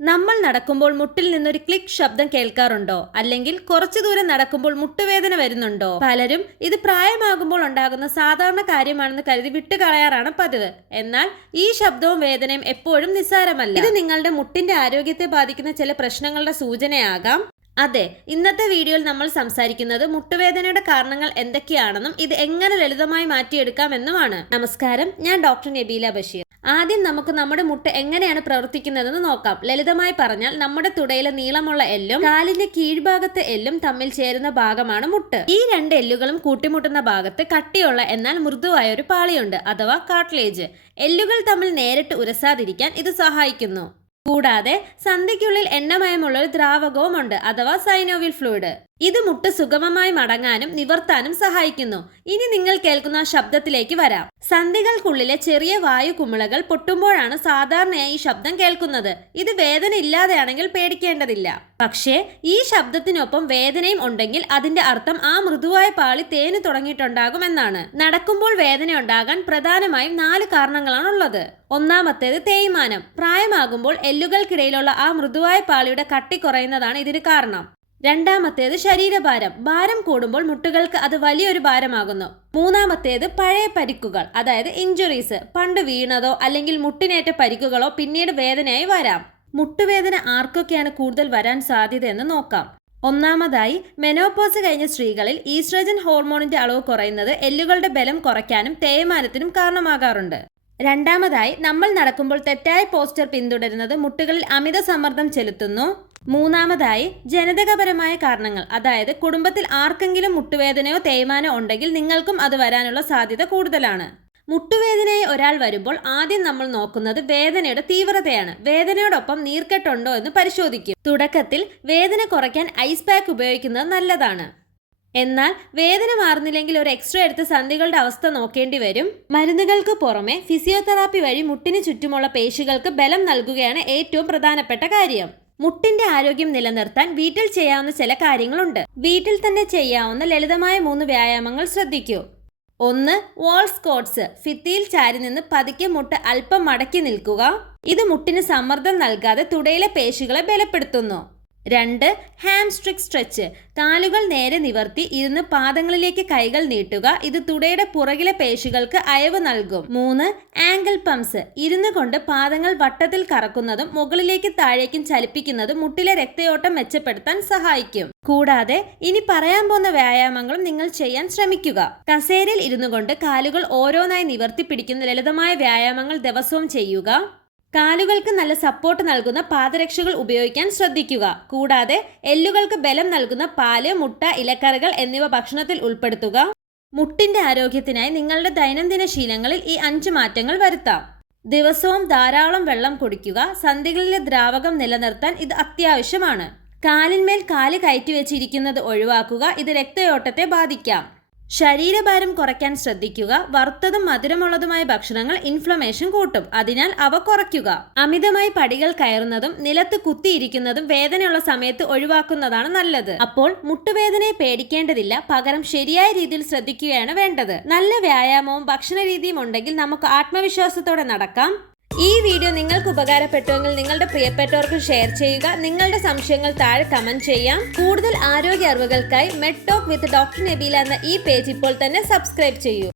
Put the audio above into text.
നമ്മൾ നടക്കുമ്പോൾ മുട്ടിൽ നിന്നൊരു ക്ലിക്ക് ശബ്ദം കേൾക്കാറുണ്ടോ? അല്ലെങ്കിൽ കുറച്ചു ദൂരം നടക്കുമ്പോൾ മുട്ടുവേദന വരുന്നുണ്ടോ? പലരും ഇത് പ്രായമാകുമ്പോൾ ഉണ്ടാകുന്ന സാധാരണ കാര്യമാണെന്ന് കരുതി വിട്ടുകളയാറാണ് പതിവ്. എന്നാൽ ഈ ശബ്ദവും വേദനയും എപ്പോഴും നിസ്സാരമല്ല. ഇത് നിങ്ങളുടെ മുട്ടിന്റെ ആരോഗ്യത്തെ ബാധിക്കുന്ന ചില പ്രശ്നങ്ങളുടെ സൂചനയാകാം. അതെ, ഇന്നത്തെ വീഡിയോയിൽ നമ്മൾ സംസാരിക്കുന്നത് മുട്ടുവേദനയുടെ കാരണങ്ങൾ എന്തൊക്കെയാണെന്നും ഇത് എങ്ങനെ ലളിതമായി മാറ്റിയെടുക്കാമെന്നുമാണ്. നമസ്കാരം, ഞാൻ ഡോക്ടർ നബീല ബഷീർ. ആദ്യം നമുക്ക് നമ്മുടെ മുട്ട് എങ്ങനെയാണ് പ്രവർത്തിക്കുന്നതെന്ന് നോക്കാം. ലളിതമായി പറഞ്ഞാൽ നമ്മുടെ തുടയിലെ നീളമുള്ള എല്ലും കാലിന്റെ കീഴ്ഭാഗത്തെ എല്ലും തമ്മിൽ ചേരുന്ന ഭാഗമാണ് മുട്ട്. ഈ രണ്ട് എല്ലുകളും കൂട്ടിമുട്ടുന്ന ഭാഗത്ത് കട്ടിയുള്ള എന്നാൽ മൃദുവായ ഒരു പാളിയുണ്ട്, അഥവാ കാർട്ടിലേജ്. എല്ലുകൾ തമ്മിൽ നേരിട്ട് ഉരസാതിരിക്കാൻ ഇത് സഹായിക്കുന്നു. കൂടാതെ സന്ധിക്കുള്ളിൽ എണ്ണമയമുള്ള ഒരു ദ്രാവകവുമുണ്ട്, അഥവാ സൈനോവിയൽ ഫ്ലൂയിഡ്. ഇത് മുട്ട് സുഗമമായി മടങ്ങാനും നിവർത്താനും സഹായിക്കുന്നു. ഇനി നിങ്ങൾ കേൾക്കുന്ന ശബ്ദത്തിലേക്ക് വരാം. സന്ധികൾക്കുള്ളിലെ ചെറിയ വായു കുമിളകൾ പൊട്ടുമ്പോഴാണ് സാധാരണയായി ഈ ശബ്ദം കേൾക്കുന്നത്. ഇത് വേദന ഇല്ലാതെയാണെങ്കിൽ പേടിക്കേണ്ടതില്ല. പക്ഷേ ഈ ശബ്ദത്തിനൊപ്പം വേദനയും ഉണ്ടെങ്കിൽ അതിന്റെ അർത്ഥം ആ മൃദുവായ പാളി തേഞ്ഞു തുടങ്ങിയിട്ടുണ്ടാകുമെന്നാണ്. നടക്കുമ്പോൾ വേദന ഉണ്ടാകാൻ പ്രധാനമായും 4 കാരണങ്ങളാണുള്ളത്. ഒന്നാമത്തേത് തേയ്മാനം. പ്രായമാകുമ്പോൾ എല്ലുകൾക്കിടയിലുള്ള ആ മൃദുവായ പാളിയുടെ കട്ടി കുറയുന്നതാണ് ഇതിന് കാരണം. രണ്ടാമത്തേത് ശരീരഭാരം. ഭാരം കൂടുമ്പോൾ മുട്ടുകൾക്ക് അത് വലിയൊരു ഭാരമാകുന്നു. മൂന്നാമത്തേത് പഴയ പരിക്കുകൾ, അതായത് ഇഞ്ചുറീസ്. പണ്ട് വീണതോ അല്ലെങ്കിൽ മുട്ടിനേറ്റ പരിക്കുകളോ പിന്നീട് വേദനയായി വരാം. മുട്ടുവേദന ആർക്കൊക്കെയാണ് കൂടുതൽ വരാൻ സാധ്യത എന്ന് നോക്കാം. ഒന്നാമതായി, മെനോപോസ് കഴിഞ്ഞ സ്ത്രീകളിൽ ഈസ്ട്രജൻ ഹോർമോണിന്റെ അളവ് കുറയുന്നത് എല്ലുകളുടെ ബലം കുറയ്ക്കാനും തേയ്മാനത്തിനും കാരണമാകാറുണ്ട്. രണ്ടാമതായി, നമ്മൾ നടക്കുമ്പോൾ തെറ്റായ പോസ്ചർ പിന്തുടരുന്നത് മുട്ടുകളിൽ അമിത സമ്മർദ്ദം ചെലുത്തുന്നു. മൂന്നാമതായി, ജനിതകപരമായ കാരണങ്ങൾ, അതായത് കുടുംബത്തിൽ ആർക്കെങ്കിലും മുട്ടുവേദനയോ തേയ്മാനോ ഉണ്ടെങ്കിൽ നിങ്ങൾക്കും അത് വരാനുള്ള സാധ്യത കൂടുതലാണ്. മുട്ടുവേദനയായി ഒരാൾ വരുമ്പോൾ ആദ്യം നമ്മൾ നോക്കുന്നത് വേദനയുടെ തീവ്രതയാണ്. വേദനയോടൊപ്പം നീർക്കെട്ടുണ്ടോ എന്ന് പരിശോധിക്കും. തുടക്കത്തിൽ വേദന കുറയ്ക്കാൻ ഐസ് പാക്ക് ഉപയോഗിക്കുന്നത് നല്ലതാണ്. എന്നാൽ വേദന മാറുന്നില്ലെങ്കിൽ ഒരു എക്സ്റേ എടുത്ത് സന്ധികളുടെ അവസ്ഥ നോക്കേണ്ടി വരും. മരുന്നുകൾക്ക് പുറമെ ഫിസിയോതെറാപ്പി വഴി മുട്ടിന് ചുറ്റുമുള്ള പേശികൾക്ക് ബലം നൽകുകയാണ് ഏറ്റവും പ്രധാനപ്പെട്ട കാര്യം. മുട്ടിന്റെ ആരോഗ്യം നിലനിർത്താൻ വീട്ടിൽ ചെയ്യാവുന്ന ചില കാര്യങ്ങളുണ്ട്. വീട്ടിൽ തന്നെ ചെയ്യാവുന്ന ലളിതമായ 3 വ്യായാമങ്ങൾ ശ്രദ്ധിക്കൂ. 1. വാൾ സ്ക്വാട്സ്. ഭിത്തിയിൽ ചാരി നിന്ന് പതുക്കെ മുട്ട് അല്പം മടക്കി നിൽക്കുക. ഇത് മുട്ടിന് സമ്മർദ്ദം നൽകാതെ തുടയിലെ പേശികളെ ബലപ്പെടുത്തുന്നു. 2. Hamstring stretch. കാലുകൾ നേരെ നിവർത്തി ഇരുന്ന് പാദങ്ങളിലേക്ക് കൈകൾ നീട്ടുക. ഇത് തുടയുടെ പുറകിലെ പേശികൾക്ക് അയവ് നൽകും. 3. Angle pumps. ഇരുന്നു കൊണ്ട് പാദങ്ങൾ വട്ടത്തിൽ കറക്കുന്നതും മുകളിലേക്ക് താഴേക്കും ചലിപ്പിക്കുന്നതും മുട്ടിലെ രക്തയോട്ടം മെച്ചപ്പെടുത്താൻ സഹായിക്കും. കൂടാതെ ഇനി പറയാൻ പോകുന്ന വ്യായാമങ്ങളും നിങ്ങൾ ചെയ്യാൻ ശ്രമിക്കുക. കസേരയിൽ ഇരുന്നു കൊണ്ട് കാലുകൾ ഓരോന്നായി നിവർത്തി പിടിക്കുന്ന ലളിതമായ വ്യായാമങ്ങൾ ദിവസവും ചെയ്യുക. കാലുകൾക്ക് നല്ല സപ്പോർട്ട് നൽകുന്ന പാദരക്ഷകൾ ഉപയോഗിക്കാൻ ശ്രദ്ധിക്കുക. കൂടാതെ എല്ലുകൾക്ക് ബലം നൽകുന്ന പാല്, മുട്ട, ഇലക്കറികൾ എന്നിവ ഭക്ഷണത്തിൽ ഉൾപ്പെടുത്തുക. മുട്ടിന്റെ ആരോഗ്യത്തിനായി നിങ്ങളുടെ ദൈനംദിന ശീലങ്ങളിൽ ഈ 5 മാറ്റങ്ങൾ വരുത്താം. ദിവസവും ധാരാളം വെള്ളം കുടിക്കുക. സന്ധികളിലെ ദ്രാവകം നിലനിർത്താൻ ഇത് അത്യാവശ്യമാണ്. കാലിന്മേൽ കാല് കയറ്റി വെച്ചിരിക്കുന്നത് ഒഴിവാക്കുക. ഇത് രക്തയോട്ടത്തെ ബാധിക്കാം. ശരീരഭാരം കുറയ്ക്കാൻ ശ്രദ്ധിക്കുക. വറുത്തതും മധുരമുള്ളതുമായ ഭക്ഷണങ്ങൾ ഇൻഫ്ലമേഷൻ കൂട്ടും, അതിനാൽ അവ കുറയ്ക്കുക. അമിതമായി പടികൾ കയറുന്നതും നിലത്ത് കുത്തിയിരിക്കുന്നതും വേദനയുള്ള സമയത്ത് ഒഴിവാക്കുന്നതാണ് നല്ലത്. അപ്പോൾ മുട്ടുവേദനയെ പേടിക്കേണ്ടതില്ല, പകരം ശരിയായ രീതിയിൽ ശ്രദ്ധിക്കുകയാണ് വേണ്ടത്. നല്ല വ്യായാമവും ഭക്ഷണ രീതിയും ഉണ്ടെങ്കിൽ നമുക്ക് ആത്മവിശ്വാസത്തോടെ നടക്കാം. ഈ വീഡിയോ നിങ്ങൾക്ക് ഉപകാരപ്പെട്ടുവെങ്കിൽ നിങ്ങളുടെ പ്രിയപ്പെട്ടവർക്ക് ഷെയർ ചെയ്യുക. നിങ്ങളുടെ സംശയങ്ങൾ താഴെ കമന്റ് ചെയ്യാം. കൂടുതൽ ആരോഗ്യ അറിവുകൾക്കായി മെഡ് ടോക്ക് വിത്ത് ഡോക്ടർ നബീല എന്ന ഈ പേജ് ഇപ്പോൾ തന്നെ സബ്സ്ക്രൈബ് ചെയ്യൂ.